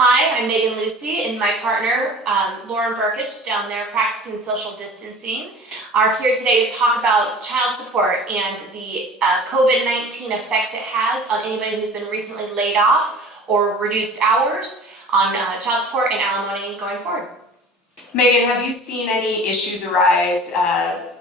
Hi, I'm Megan Lucey, and my partner, Lauren Berkich, down there practicing social distancing, are here today to talk about child support and the COVID-19 effects it has on anybody who's been recently laid off or reduced hours on child support and alimony going forward. Megan, have you seen any issues arise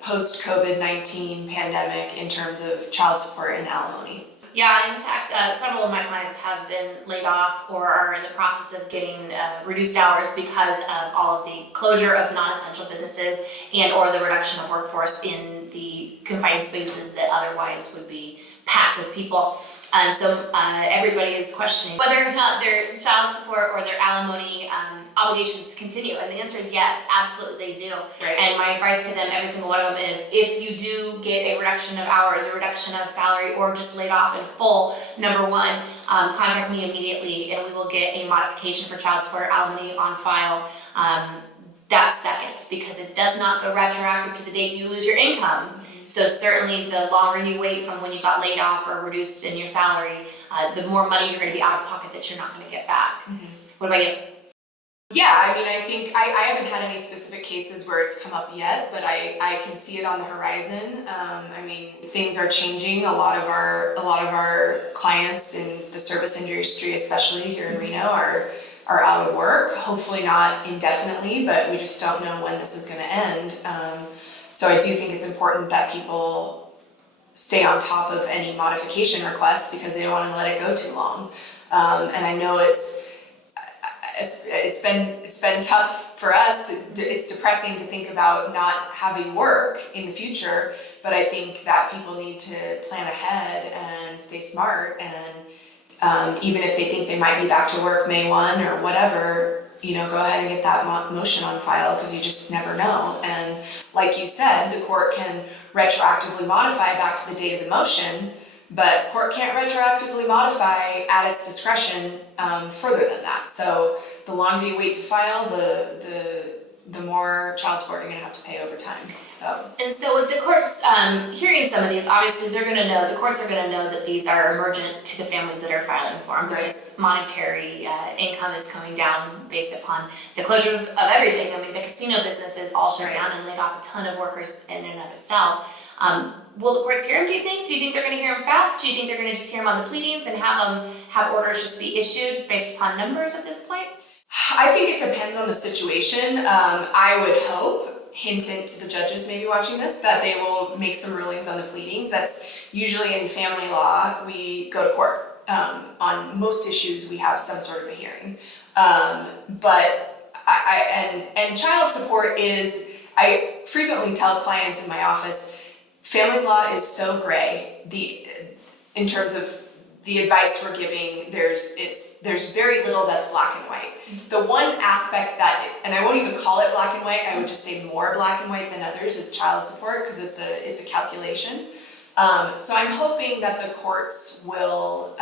post-COVID-19 pandemic in terms of child support and alimony? Yeah, in fact, several of my clients have been laid off or are in the process of getting reduced hours because of all of the closure of non-essential businesses and or the reduction of workforce in the confined spaces that otherwise would be packed with people. And so everybody is questioning whether or not their child support or their alimony obligations continue. And the answer is yes, absolutely they do. Right. And my advice to them, every single one of them, is if you do get a reduction of hours, a reduction of salary, or just laid off in full, number one, contact me immediately and we will get a modification for child support or alimony on file. That's second, because it does not go retroactive to the date you lose your income. So certainly the longer you wait from when you got laid off or reduced in your salary, the more money you're going to be out of pocket that you're not going to get back. Mm-hmm. What about you? Yeah, I mean, I think I haven't had any specific cases where it's come up yet, but I can see it on the horizon. I mean, things are changing. A lot of our clients in the service industry, especially here in Reno, are out of work. Hopefully not indefinitely, but we just don't know when this is going to end. So I do think it's important that people stay on top of any modification requests because they don't want to let it go too long. And I know it's been tough for us. It's depressing to think about not having work in the future, but I think that people need to plan ahead and stay smart. And even if they think they might be back to work May 1 or whatever, go ahead and get that motion on file because you just never know. And like you said, the court can retroactively modify back to the date of the motion, but court can't retroactively modify at its discretion further than that. So the longer you wait to file, the more child support you're going to have to pay over time. And so with the courts hearing some of these, obviously the courts are going to know that these are emergent to the families that are filing for them, because monetary income is coming down based upon the closure of everything. I mean, the casino business is all shut down and laid off a ton of workers in and of itself. Will the courts hear them, do you think? Do you think they're going to hear them fast? Do you think they're going to just hear them on the pleadings and have orders just be issued based upon numbers at this point? I think it depends on the situation. I would hope, hint to the judges maybe watching this, that they will make some rulings on the pleadings. That's usually in family law, we go to court. On most issues, we have some sort of a hearing. But child support is, I frequently tell clients in my office, family law is so gray. In terms of the advice we're giving, there's very little that's black and white. The one aspect and I won't even call it black and white, I would just say more black and white than others, is child support, because it's a calculation. So I'm hoping that the courts will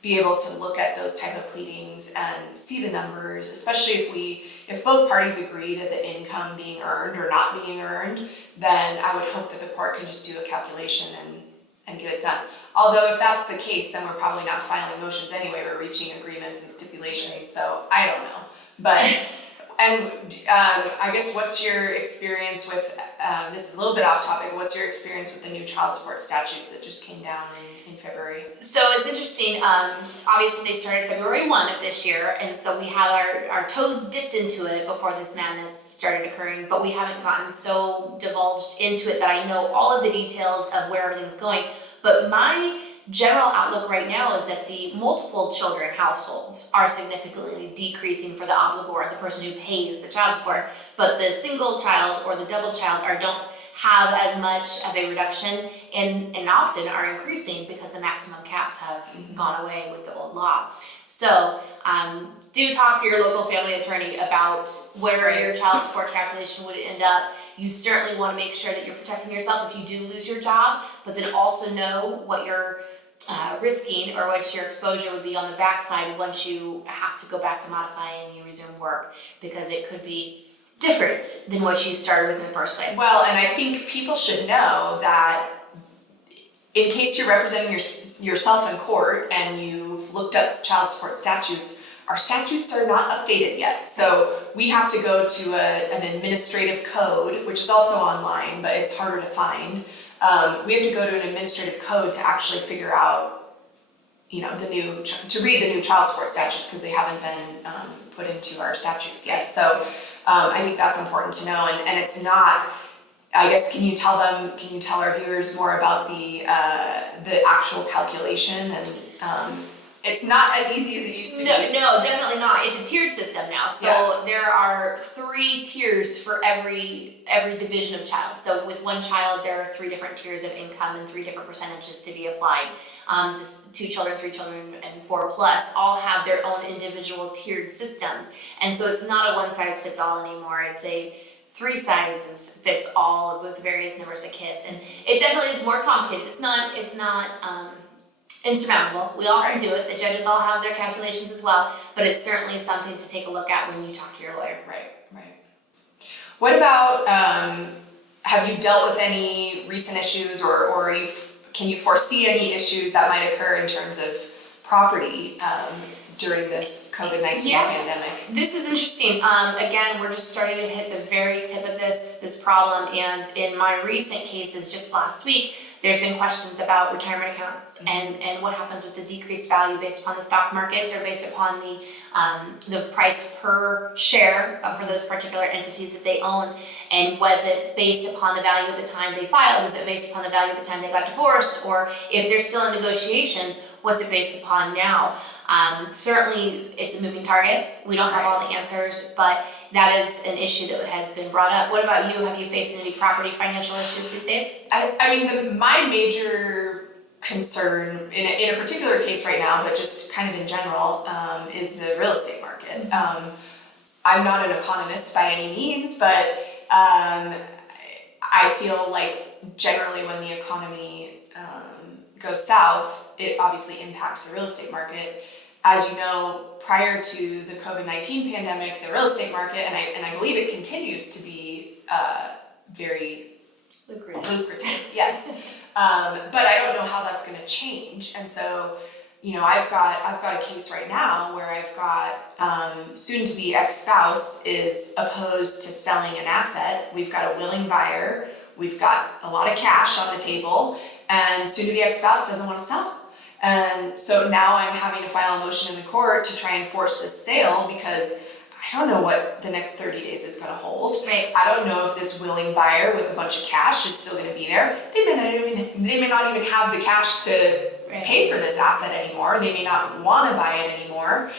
be able to look at those type of pleadings and see the numbers, especially if both parties agree to the income being earned or not being earned, then I would hope that the court can just do a calculation and get it done. Although if that's the case, then we're probably not filing motions anyway, we're reaching agreements and stipulations, so I don't know. But, and I guess what's your experience with, this is a little bit off topic, what's your experience with the new child support statutes that just came down in February? So it's interesting, obviously they started February 1 of this year, and so we have our toes dipped into it before this madness started occurring, but we haven't gotten so divulged into it that I know all of the details of where everything's going. But my general outlook right now is that the multiple children households are significantly decreasing for the obligor, the person who pays the child support, but the single child or the double child don't have as much of a reduction and often are increasing because the maximum caps have gone away with the old law. So do talk to your local family attorney about where your child support calculation would end up. You certainly want to make sure that you're protecting yourself if you do lose your job, but then also know what you're risking or what your exposure would be on the backside once you have to go back to modify and you resume work, because it could be different than what you started with in the first place. Well, and I think people should know that in case you're representing yourself in court and you've looked up child support statutes, our statutes are not updated yet. So we have to go to an administrative code, which is also online, but it's harder to find. We have to go to an administrative code to actually figure out, to read the new child support statutes, because they haven't been put into our statutes yet. So I think that's important to know, and it's not, I guess, can you tell our viewers more about the actual calculation? And it's not as easy as it used to be. No, definitely not. It's a tiered system now. So there are 3 tiers for every division of child. So with one child, there are 3 different tiers of income and 3 different percentages to be applied. 2 children, 3 children, and 4 plus all have their own individual tiered systems. And so it's not a one size fits all anymore. It's a 3 sizes fits all with various numbers of kids. And it definitely is more complicated. It's not insurmountable. We all can do it. The judges all have their calculations as well, but it's certainly something to take a look at when you talk to your lawyer. Right. What about, have you dealt with any recent issues, or can you foresee any issues that might occur in terms of property during this COVID-19 pandemic? This is interesting. Again, we're just starting to hit the very tip of this problem, and in my recent cases just last week, there's been questions about retirement accounts and what happens with the decreased value based upon the stock markets or based upon the price per share for those particular entities that they owned. And was it based upon the value at the time they filed? Is it based upon the value at the time they got divorced? Or if they're still in negotiations, what's it based upon now? Certainly it's a moving target. We don't have all the answers, but that is an issue that has been brought up. What about you? Have you faced any property financial issues these days? I mean, my major concern in a particular case right now, but just kind of in general, is the real estate market. I'm not an economist by any means, but I feel like generally when the economy goes south, it obviously impacts the real estate market. As you know, prior to the COVID-19 pandemic, the real estate market, and I believe it continues to be very lucrative, yes. But I don't know how that's going to change, and so I've got a case right now where I've got soon-to-be ex-spouse is opposed to selling an asset. We've got a willing buyer. We've got a lot of cash on the table, and soon-to-be ex-spouse doesn't want to sell. And so now I'm having to file a motion in the court to try and force this sale because I don't know what the next 30 days is going to hold. Right. I don't know if this willing buyer with a bunch of cash is still going to be there. They may not even have the cash to pay for this asset anymore. They may not want to buy it anymore.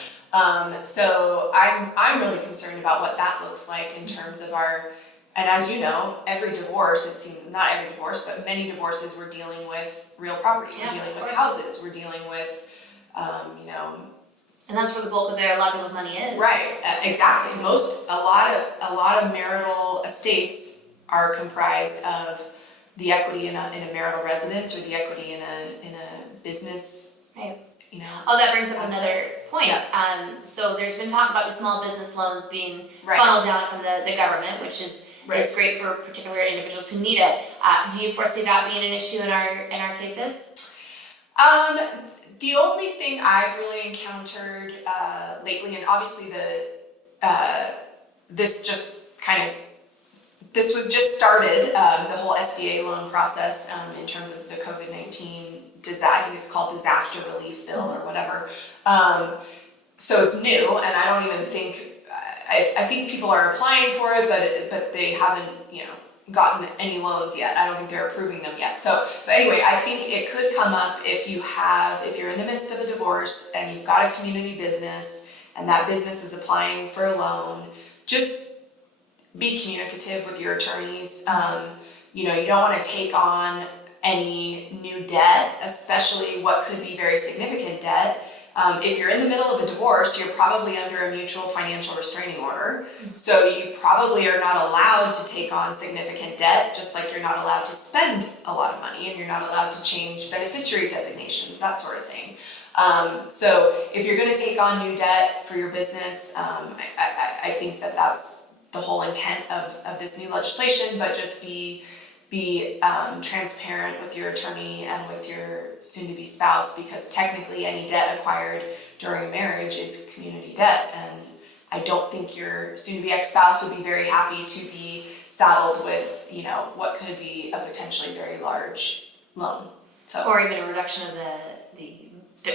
So I'm really concerned about what that looks like in terms of our. And as you know, every divorce, it seems, not every divorce, but many divorces, we're dealing with real property. Yeah, we're dealing with course. houses. We're dealing with, And that's where the bulk of a lot of people's money is. Right, exactly. A lot of marital estates are comprised of the equity in a marital residence or the equity in a business. Right. Oh, that brings up another point. Yeah. So there's been talk about the small business loans being Right. funneled down from the government, which is great for particular individuals who need it. Do you foresee that being an issue in our cases? The only thing I've really encountered lately, and obviously this was just started, the whole SBA loan process in terms of the COVID-19 I think it's called disaster relief bill or whatever. So it's new, and I don't even think I think people are applying for it, but they haven't gotten any loans yet. I don't think they're approving them yet. So, but anyway, I think it could come up if you're in the midst of a divorce and you've got a community business and that business is applying for a loan. Just be communicative with your attorneys. You don't want to take on any new debt, especially what could be very significant debt. If you're in the middle of a divorce, you're probably under a mutual financial restraining order. So you probably are not allowed to take on significant debt, just like you're not allowed to spend a lot of money and you're not allowed to change beneficiary designations, that sort of thing. So if you're going to take on new debt for your business, I think that's the whole intent of this new legislation, but just be transparent with your attorney and with your soon-to-be spouse, because technically any debt acquired during a marriage is community debt, and I don't think your soon-to-be ex-spouse would be very happy to be saddled with, you know, what could be a potentially very large loan. So Or even a reduction of the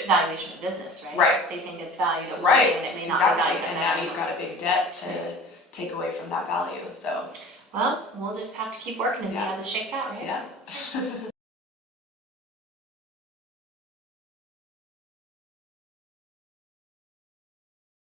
valuation of business, right? Right. They think it's valued at right, and it may not exactly, be valued at and now you've got a big debt to take away from that value. So Well, we'll just have to keep working and see Yeah. how this shakes out, right? yeah.